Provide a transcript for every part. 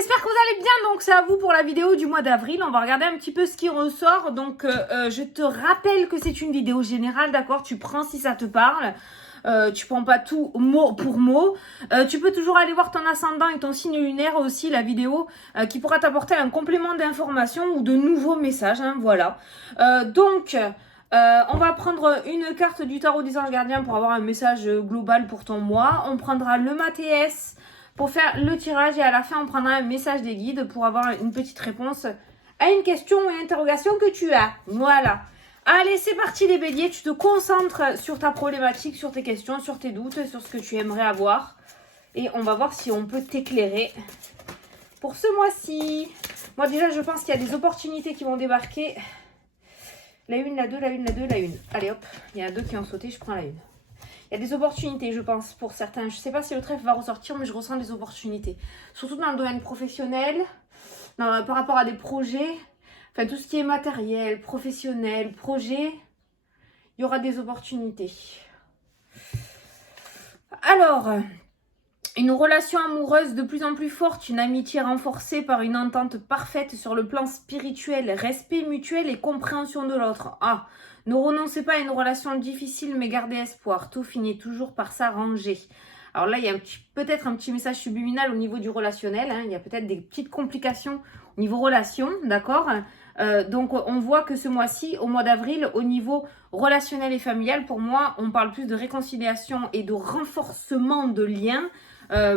j'espère que vous allez bien. Donc c'est à vous pour la vidéo du mois d'avril. On va regarder un petit peu ce qui ressort. Donc je te rappelle que c'est une vidéo générale, d'accord? Tu prends si ça te parle. Tu prends pas tout mot pour mot. Tu peux toujours aller voir ton ascendant et ton signe lunaire aussi, la vidéo qui pourra t'apporter un complément d'information ou de nouveaux messages, hein, voilà. On va prendre une carte du tarot des anges gardiens pour avoir un message global pour ton mois. On prendra le Matéès pour faire le tirage et à la fin on prendra un message des guides pour avoir une petite réponse à une question ou une interrogation que tu as. Voilà. Allez, c'est parti les béliers, tu te concentres sur ta problématique, sur tes questions, sur tes doutes, sur ce que tu aimerais avoir. Et on va voir si on peut t'éclairer pour ce mois-ci. Moi déjà, je pense qu'il y a des opportunités qui vont débarquer. La une, la 2, la 1, la 2, la 1. Allez hop, il y en a deux qui ont sauté, je prends la 1. Il y a des opportunités, je pense, pour certains. Je ne sais pas si le trèfle va ressortir, mais je ressens des opportunités. Surtout dans le domaine professionnel, par rapport à des projets. Enfin, tout ce qui est matériel, professionnel, projet, il y aura des opportunités. Alors, une relation amoureuse de plus en plus forte, une amitié renforcée par une entente parfaite sur le plan spirituel, respect mutuel et compréhension de l'autre. Ah, ne renoncez pas à une relation difficile, mais gardez espoir. Tout finit toujours par s'arranger. Alors là, il y a peut-être un petit message subliminal au niveau du relationnel. Hein. Il y a peut-être des petites complications au niveau relation, d'accord? Donc, on voit que ce mois-ci, au mois d'avril, au niveau relationnel et familial, pour moi, on parle plus de réconciliation et de renforcement de liens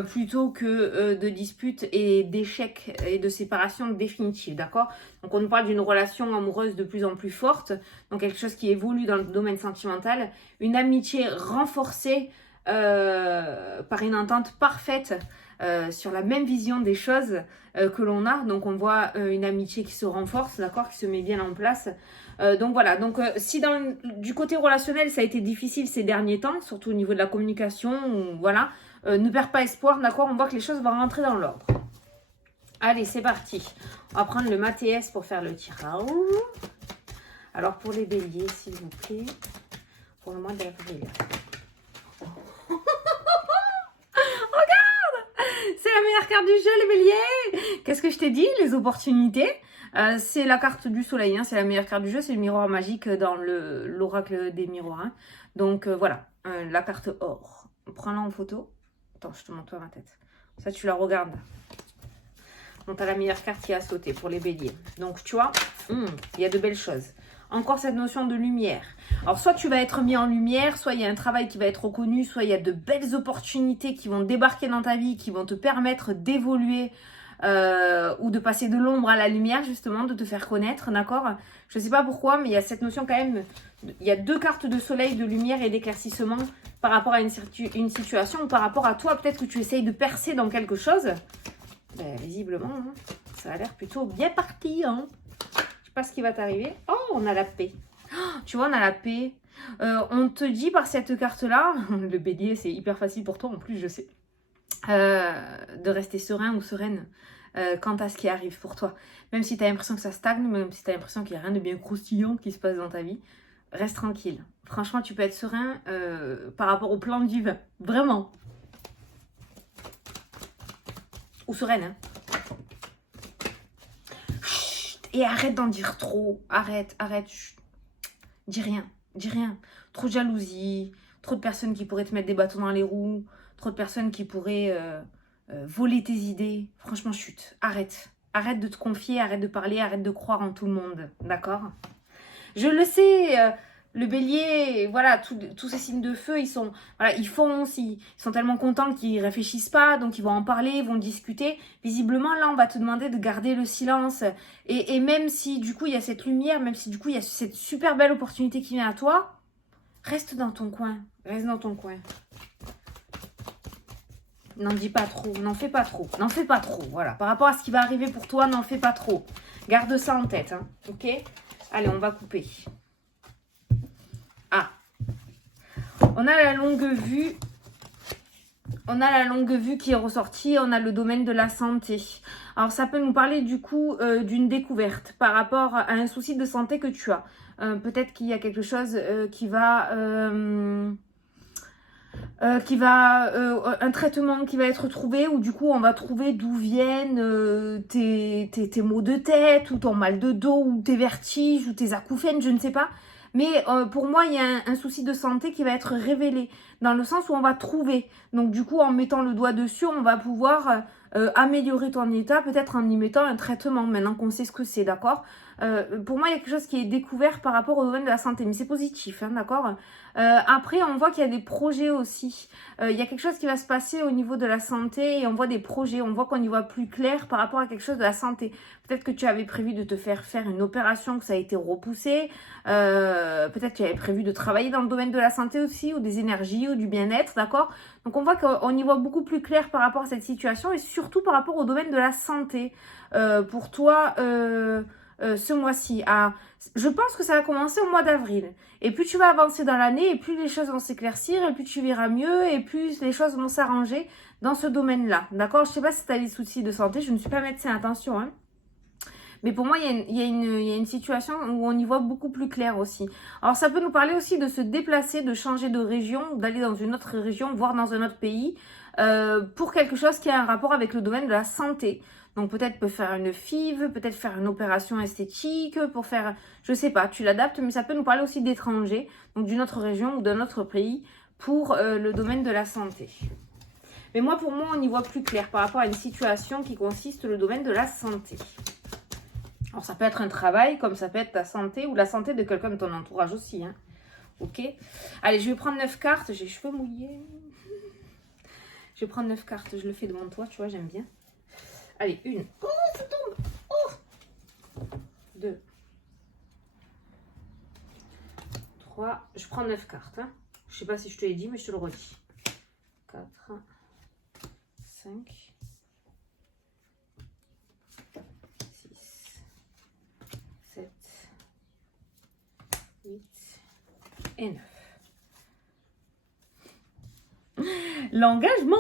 plutôt que de disputes et d'échecs et de séparation définitive, d'accord? Donc, on nous parle d'une relation amoureuse de plus en plus forte, donc quelque chose qui évolue dans le domaine sentimental, une amitié renforcée par une entente parfaite sur la même vision des choses que l'on a. Donc on voit une amitié qui se renforce, d'accord, qui se met bien en place. Donc voilà, donc si du côté relationnel ça a été difficile ces derniers temps, surtout au niveau de la communication, voilà, ne perds pas espoir, d'accord, on voit que les choses vont rentrer dans l'ordre. Allez, c'est parti. On va prendre le Matéès pour faire le tirage. Alors pour les béliers, s'il vous plaît, pour le mois d'avril. C'est la meilleure carte du jeu, les béliers. Qu'est-ce que je t'ai dit? Les opportunités. C'est la carte du soleil, hein. C'est la meilleure carte du jeu. C'est le miroir magique dans l'oracle des miroirs. Hein. Donc voilà, la carte or. Prends-la en photo. Attends, je te montre ma tête. Ça, tu la regardes. Donc, tu as la meilleure carte qui a sauté pour les béliers. Donc, tu vois, il y a de belles choses. Encore cette notion de lumière. Alors, soit tu vas être mis en lumière, soit il y a un travail qui va être reconnu, soit il y a de belles opportunités qui vont débarquer dans ta vie, qui vont te permettre d'évoluer ou de passer de l'ombre à la lumière, justement, de te faire connaître, d'accord? Je ne sais pas pourquoi, mais il y a cette notion quand même, il y a deux cartes de soleil, de lumière et d'éclaircissement par rapport à une situation ou par rapport à toi, peut-être que tu essayes de percer dans quelque chose. Ben, visiblement, hein, ça a l'air plutôt bien parti, hein. Pas ce qui va t'arriver. Oh, on a la paix. Oh, tu vois, on a la paix. On te dit par cette carte-là, le bélier, c'est hyper facile pour toi, en plus, je sais, de rester serein ou sereine quant à ce qui arrive pour toi. Même si tu as l'impression que ça stagne, même si tu as l'impression qu'il n'y a rien de bien croustillant qui se passe dans ta vie, reste tranquille. Franchement, tu peux être serein par rapport au plan divin. Vraiment. Ou sereine, hein. Et arrête d'en dire trop. Arrête. Chut. Dis rien. Trop de jalousie, trop de personnes qui pourraient te mettre des bâtons dans les roues, trop de personnes qui pourraient voler tes idées. Franchement, chut. Arrête. Arrête de te confier, arrête de parler, arrête de croire en tout le monde. D'accord? Je le sais, le bélier, voilà, tous ces signes de feu, ils foncent, ils sont tellement contents qu'ils réfléchissent pas, donc ils vont en parler, ils vont discuter. Visiblement, là, on va te demander de garder le silence. Et même si, du coup, il y a cette lumière, même si, du coup, il y a cette super belle opportunité qui vient à toi, reste dans ton coin. Reste dans ton coin. N'en dis pas trop, n'en fais pas trop. Voilà. Par rapport à ce qui va arriver pour toi, n'en fais pas trop. Garde ça en tête, hein, ok? Allez, on va couper. Ah, on a la longue vue. On a la longue vue qui est ressortie. On a le domaine de la santé. Alors, ça peut nous parler du coup d'une découverte par rapport à un souci de santé que tu as. Peut-être qu'il y a quelque chose qui va un traitement qui va être trouvé, où du coup on va trouver d'où viennent tes maux de tête, ou ton mal de dos, ou tes vertiges, ou tes acouphènes, je ne sais pas. Mais pour moi, il y a un souci de santé qui va être révélé, dans le sens où on va trouver. Donc du coup, en mettant le doigt dessus, on va pouvoir améliorer ton état, peut-être en y mettant un traitement, maintenant qu'on sait ce que c'est, d'accord. Pour moi, il y a quelque chose qui est découvert par rapport au domaine de la santé, mais c'est positif, hein, d'accord. Après, on voit qu'il y a des projets aussi. Il y a quelque chose qui va se passer au niveau de la santé et on voit des projets, on voit qu'on y voit plus clair par rapport à quelque chose de la santé. Peut-être que tu avais prévu de te faire une opération, que ça a été repoussé. Peut-être que tu avais prévu de travailler dans le domaine de la santé aussi, ou des énergies, ou du bien-être, d'accord. Donc on voit qu'on y voit beaucoup plus clair par rapport à cette situation et surtout par rapport au domaine de la santé. Pour toi, ce mois-ci, je pense que ça va commencer au mois d'avril. Et plus tu vas avancer dans l'année, et plus les choses vont s'éclaircir, et plus tu verras mieux, et plus les choses vont s'arranger dans ce domaine-là. D'accord? Je ne sais pas si tu as des soucis de santé, je ne suis pas médecin, attention, hein. Mais pour moi, il y a une situation où on y voit beaucoup plus clair aussi. Alors, ça peut nous parler aussi de se déplacer, de changer de région, d'aller dans une autre région, voire dans un autre pays, pour quelque chose qui a un rapport avec le domaine de la santé. Donc, peut-être peut faire une FIV, peut-être faire une opération esthétique, pour faire, je sais pas, tu l'adaptes, mais ça peut nous parler aussi d'étrangers, donc d'une autre région ou d'un autre pays, pour le domaine de la santé. Mais moi, pour moi, on y voit plus clair par rapport à une situation qui consiste le domaine de la santé. Alors, ça peut être un travail, comme ça peut être ta santé ou la santé de quelqu'un de ton entourage aussi. Hein. Ok. Allez, je vais prendre 9 cartes. J'ai les cheveux mouillés. Je vais prendre 9 cartes. Je le fais devant toi, tu vois, j'aime bien. Allez, 1. Oh, ça tombe. Oh. 2. 3. Je prends 9 cartes. Hein. Je sais pas si je te l'ai dit, mais je te le redis. 4. 5. 7, 8 et 9. L'engagement.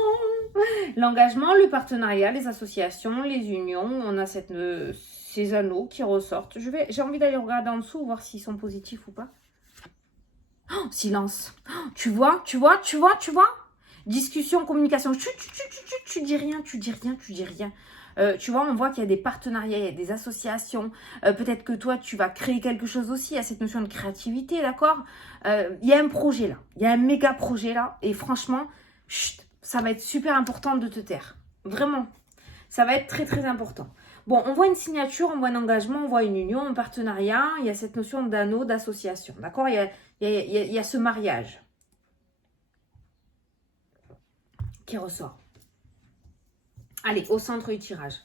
L'engagement, le partenariat, les associations, les unions. On a ces anneaux qui ressortent. J'ai envie d'aller regarder en dessous, voir s'ils sont positifs ou pas. Oh, silence. Oh, tu vois. Discussion, communication. Tu dis rien. Tu vois, on voit qu'il y a des partenariats, il y a des associations. Peut-être que toi, tu vas créer quelque chose aussi. Il y a cette notion de créativité, d'accord. Il y a un projet là. Il y a un méga projet là. Et franchement, ça va être super important de te taire. Vraiment. Ça va être très, très important. Bon, on voit une signature, on voit un engagement, on voit une union, un partenariat. Il y a cette notion d'anneau, d'association, d'accord. Il y a ce mariage qui ressort. Allez, au centre du tirage.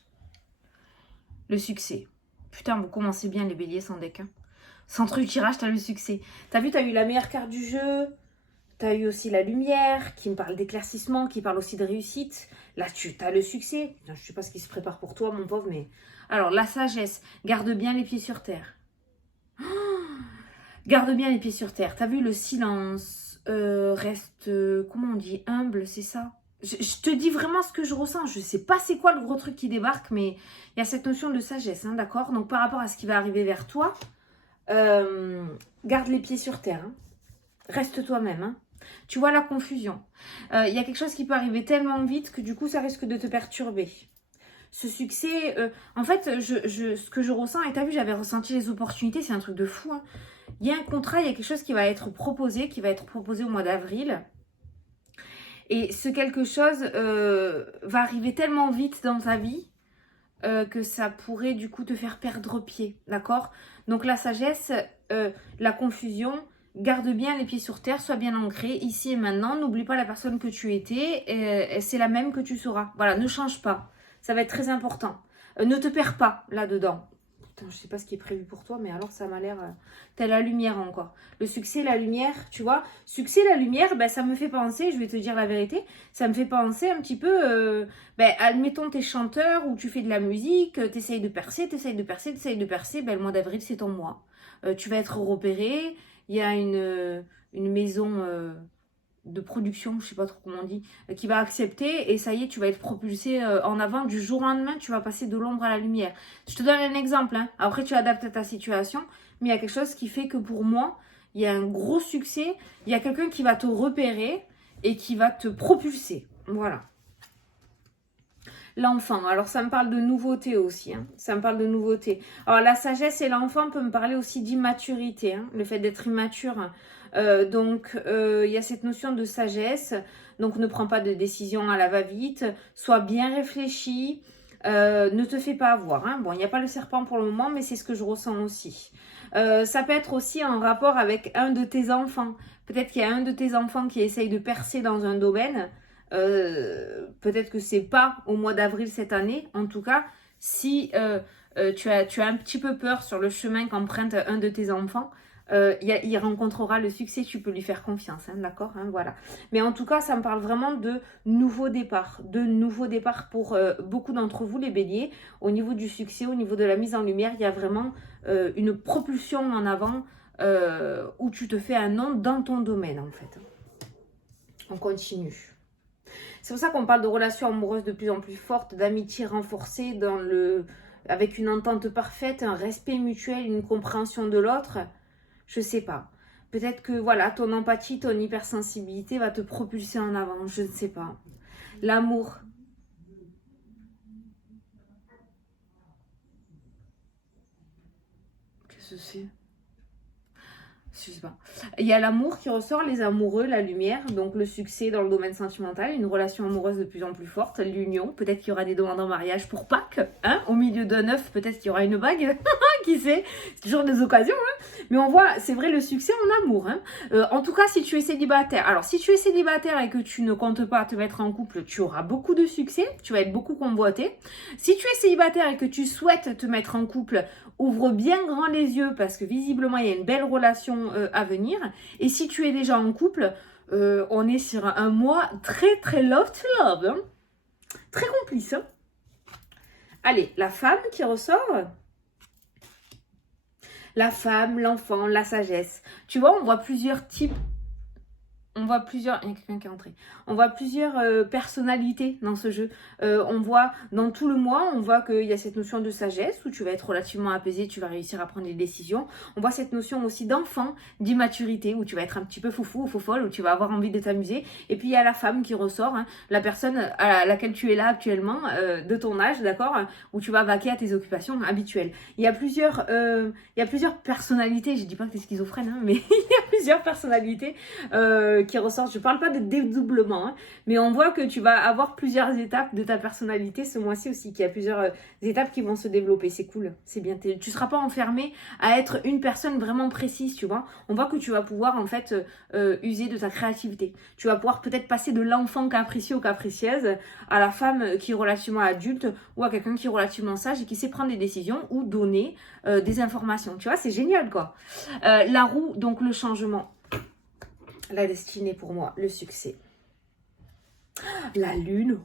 Le succès. Putain, vous commencez bien les béliers sans deck. Hein. Centre du tirage, t'as le succès. T'as vu, t'as eu la meilleure carte du jeu. T'as eu aussi la lumière, qui me parle d'éclaircissement, qui parle aussi de réussite. Là, t'as le succès. Putain, je sais pas ce qui se prépare pour toi, mon pauvre, mais... Alors, la sagesse. Garde bien les pieds sur terre. Oh, garde bien les pieds sur terre. T'as vu le silence. Reste, comment on dit, humble, c'est ça? Je te dis vraiment ce que je ressens. Je sais pas c'est quoi le gros truc qui débarque, mais il y a cette notion de sagesse, hein, d'accord? Donc par rapport à ce qui va arriver vers toi, garde les pieds sur terre. Hein. Reste toi-même. Hein. Tu vois la confusion. Il y a quelque chose qui peut arriver tellement vite que du coup ça risque de te perturber. Ce succès, en fait, ce que je ressens, et t'as vu, j'avais ressenti les opportunités, c'est un truc de fou. Hein. Il y a un contrat, il y a quelque chose qui va être proposé au mois d'avril. Et ce quelque chose va arriver tellement vite dans ta vie que ça pourrait du coup te faire perdre pied, d'accord? Donc la sagesse, la confusion, garde bien les pieds sur terre, sois bien ancré ici et maintenant. N'oublie pas la personne que tu étais, et c'est la même que tu seras. Voilà, ne change pas, ça va être très important. Ne te perds pas là-dedans. Putain, je sais pas ce qui est prévu pour toi, mais alors ça m'a l'air... T'as la lumière encore. Le succès, la lumière, tu vois. Succès, la lumière, ben, ça me fait penser, je vais te dire la vérité, ça me fait penser un petit peu... admettons, t'es chanteur ou tu fais de la musique, t'essayes de percer, ben, le mois d'avril, c'est ton mois. Tu vas être repéré, il y a une maison... de production, je sais pas trop comment on dit, qui va accepter et ça y est, tu vas être propulsé en avant du jour au lendemain, tu vas passer de l'ombre à la lumière. Je te donne un exemple, hein. Après tu adaptes à ta situation, mais il y a quelque chose qui fait que pour moi, il y a un gros succès, il y a quelqu'un qui va te repérer et qui va te propulser. Voilà. L'enfant, alors ça me parle de nouveauté aussi, hein. Ça me parle de nouveauté. Alors la sagesse et l'enfant peut me parler aussi d'immaturité, hein, le fait d'être immature. Donc il y a cette notion de sagesse, donc ne prends pas de décision à la va-vite, sois bien réfléchi, ne te fais pas avoir, hein. Bon, il n'y a pas le serpent pour le moment, mais c'est ce que je ressens aussi. Ça peut être aussi en rapport avec un de tes enfants. Peut-être qu'il y a un de tes enfants qui essaye de percer dans un domaine. Peut-être que c'est pas au mois d'avril cette année. En tout cas, si tu as un petit peu peur sur le chemin qu'emprunte un de tes enfants, il rencontrera le succès, tu peux lui faire confiance, hein, d'accord, hein, voilà. Mais en tout cas, ça me parle vraiment de nouveau départ pour beaucoup d'entre vous, les béliers. Au niveau du succès, au niveau de la mise en lumière, il y a vraiment une propulsion en avant où tu te fais un nom dans ton domaine, en fait. On continue. C'est pour ça qu'on parle de relations amoureuses de plus en plus fortes, d'amitié renforcée avec une entente parfaite, un respect mutuel, une compréhension de l'autre. Je sais pas. Peut-être que voilà, ton empathie, ton hypersensibilité va te propulser en avant. Je ne sais pas. L'amour. Qu'est-ce que c'est ? Je sais pas. Il y a l'amour qui ressort, les amoureux, la lumière, donc le succès dans le domaine sentimental, une relation amoureuse de plus en plus forte, l'union, peut-être qu'il y aura des demandes en mariage pour Pâques, hein, au milieu d'un œuf, peut-être qu'il y aura une bague, qui sait, c'est toujours des occasions, hein. Mais on voit, c'est vrai, le succès en amour, hein. En tout cas, si tu es célibataire, alors si tu es célibataire et que tu ne comptes pas te mettre en couple, tu auras beaucoup de succès, tu vas être beaucoup convoité. Si tu es célibataire et que tu souhaites te mettre en couple, ouvre bien grand les yeux parce que visiblement il y a une belle relation à venir. Et si tu es déjà en couple, on est sur un mois très très love to love, hein. Très complice, hein. Allez, la femme qui ressort. La femme, l'enfant, la sagesse. Tu vois, on voit plusieurs types. Il y a quelqu'un qui est entré. On voit plusieurs personnalités dans ce jeu. On voit, dans tout le mois, on voit qu'il y a cette notion de sagesse où tu vas être relativement apaisé, tu vas réussir à prendre des décisions. On voit cette notion aussi d'enfant, d'immaturité, où tu vas être un petit peu foufou ou foufolle, où tu vas avoir envie de t'amuser. Et puis il y a la femme qui ressort, hein, la personne à laquelle tu es là actuellement, de ton âge, d'accord, où tu vas vaquer à tes occupations habituelles. Il y a plusieurs personnalités, je dis pas que tu es schizophrène, hein, mais il y a plusieurs personnalités qui ressortent. Je parle pas de dédoublement, hein, mais on voit que tu vas avoir plusieurs étapes de ta personnalité ce mois-ci aussi, qu'il y a plusieurs étapes qui vont se développer. C'est cool, c'est bien. Tu seras pas enfermé à être une personne vraiment précise, tu vois. On voit que tu vas pouvoir en fait user de ta créativité. Tu vas pouvoir peut-être passer de l'enfant capricieux ou capricieuse à la femme qui est relativement adulte ou à quelqu'un qui est relativement sage et qui sait prendre des décisions ou donner des informations. Tu vois, c'est génial quoi. La roue, donc le changement. La destinée pour moi, le succès. La lune,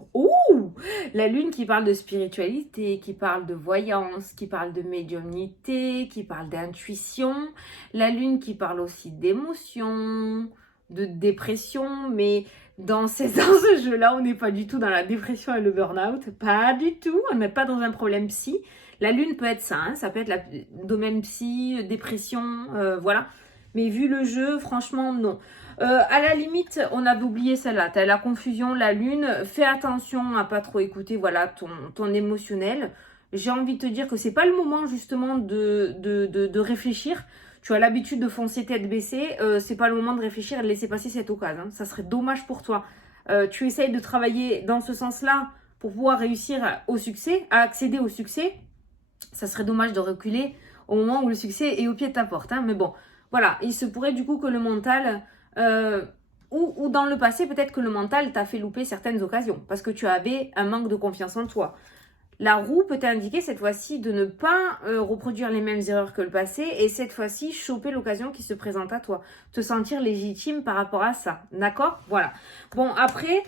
la lune qui parle de spiritualité, qui parle de voyance, qui parle de médiumnité, qui parle d'intuition. La lune qui parle aussi d'émotion, de dépression, mais dans ce jeu-là, on n'est pas du tout dans la dépression et le burn-out, pas du tout, on n'est pas dans un problème psy. La lune peut être ça, hein, ça peut être le domaine psy, dépression, voilà. Mais vu le jeu, franchement, non. À la limite, on avait oublié celle-là. Tu as la confusion, la lune. Fais attention à pas trop écouter voilà, ton émotionnel. J'ai envie de te dire que c'est pas le moment justement de réfléchir. Tu as l'habitude de foncer tête baissée. C'est pas le moment de réfléchir et de laisser passer cette occasion. Ça serait dommage pour toi. Tu essayes de travailler dans ce sens-là pour pouvoir réussir au succès, à accéder au succès. Ça serait dommage de reculer au moment où le succès est au pied de ta porte, hein. Mais bon, voilà, il se pourrait du coup que le mental, ou dans le passé, peut-être que le mental t'a fait louper certaines occasions, parce que tu avais un manque de confiance en toi. La roue peut t'indiquer cette fois-ci de ne pas reproduire les mêmes erreurs que le passé, et cette fois-ci, choper l'occasion qui se présente à toi. Te sentir légitime par rapport à ça, d'accord ? Voilà. Bon, après...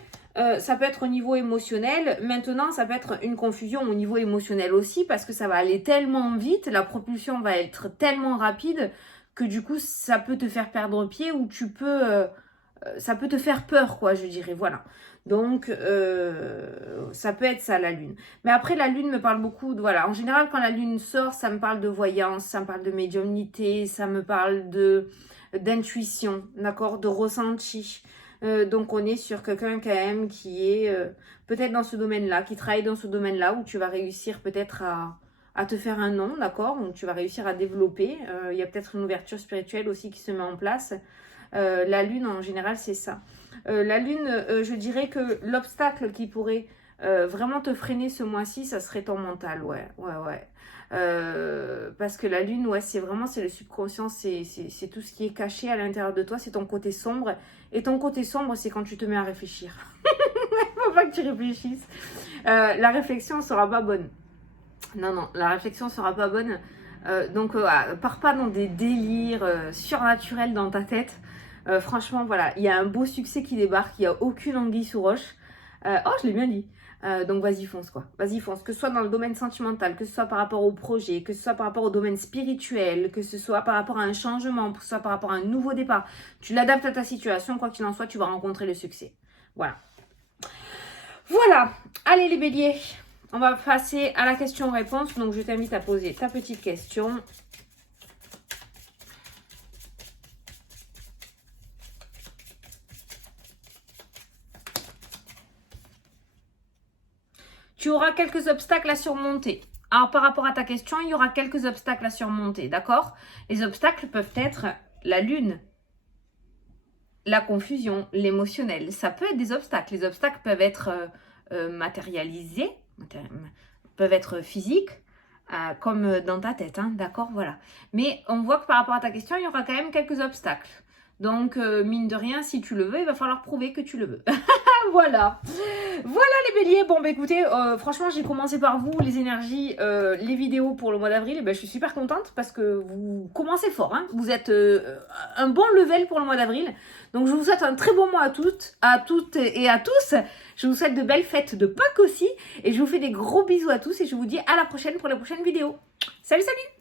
ça peut être au niveau émotionnel. Maintenant, ça peut être une confusion au niveau émotionnel aussi parce que ça va aller tellement vite, la propulsion va être tellement rapide que du coup, ça peut te faire perdre pied ou ça peut te faire peur, quoi, je dirais. Voilà. Donc, ça peut être ça, la lune. Mais après, la lune me parle beaucoup voilà. En général, quand la lune sort, ça me parle de voyance, ça me parle de médiumnité, ça me parle d'intuition, d'accord, de ressenti. Donc on est sur quelqu'un quand même qui est peut-être dans ce domaine-là, qui travaille dans ce domaine-là, où tu vas réussir peut-être à te faire un nom, d'accord? Donc tu vas réussir à développer. Il y a peut-être une ouverture spirituelle aussi qui se met en place. La lune en général c'est ça. La lune, je dirais que l'obstacle qui pourrait vraiment te freiner ce mois-ci, ça serait ton mental, ouais. Parce que la lune, ouais, c'est le subconscient, c'est tout ce qui est caché à l'intérieur de toi, c'est ton côté sombre. Et ton côté sombre, c'est quand tu te mets à réfléchir. Faut pas que tu réfléchisses. La réflexion sera pas bonne. Non, la réflexion sera pas bonne. Donc, pars pas dans des délires surnaturels dans ta tête. Franchement, voilà, il y a un beau succès qui débarque, il n'y a aucune anguille sous roche. Oh, je l'ai bien dit. Donc vas-y fonce quoi, vas-y fonce, que ce soit dans le domaine sentimental, que ce soit par rapport au projet, que ce soit par rapport au domaine spirituel, que ce soit par rapport à un changement, que ce soit par rapport à un nouveau départ, tu l'adaptes à ta situation, quoi qu'il en soit, tu vas rencontrer le succès. Voilà. Voilà, allez les béliers, on va passer à la question-réponse, donc je t'invite à poser ta petite question. Tu auras quelques obstacles à surmonter. Alors, par rapport à ta question, il y aura quelques obstacles à surmonter, d'accord? Les obstacles peuvent être la lune, la confusion, l'émotionnel. Ça peut être des obstacles. Les obstacles peuvent être matérialisés, peuvent être physiques, comme dans ta tête, hein, d'accord? Voilà. Mais on voit que par rapport à ta question, il y aura quand même quelques obstacles. Donc, mine de rien, si tu le veux, il va falloir prouver que tu le veux. Voilà. Voilà les béliers. Bon, bah écoutez, franchement, j'ai commencé par vous, les énergies, les vidéos pour le mois d'avril. Je suis super contente parce que vous commencez fort. Hein. Vous êtes un bon level pour le mois d'avril. Donc, je vous souhaite un très bon mois à toutes et à tous. Je vous souhaite de belles fêtes de Pâques aussi. Et je vous fais des gros bisous à tous et je vous dis à la prochaine pour la prochaine vidéo. Salut, salut!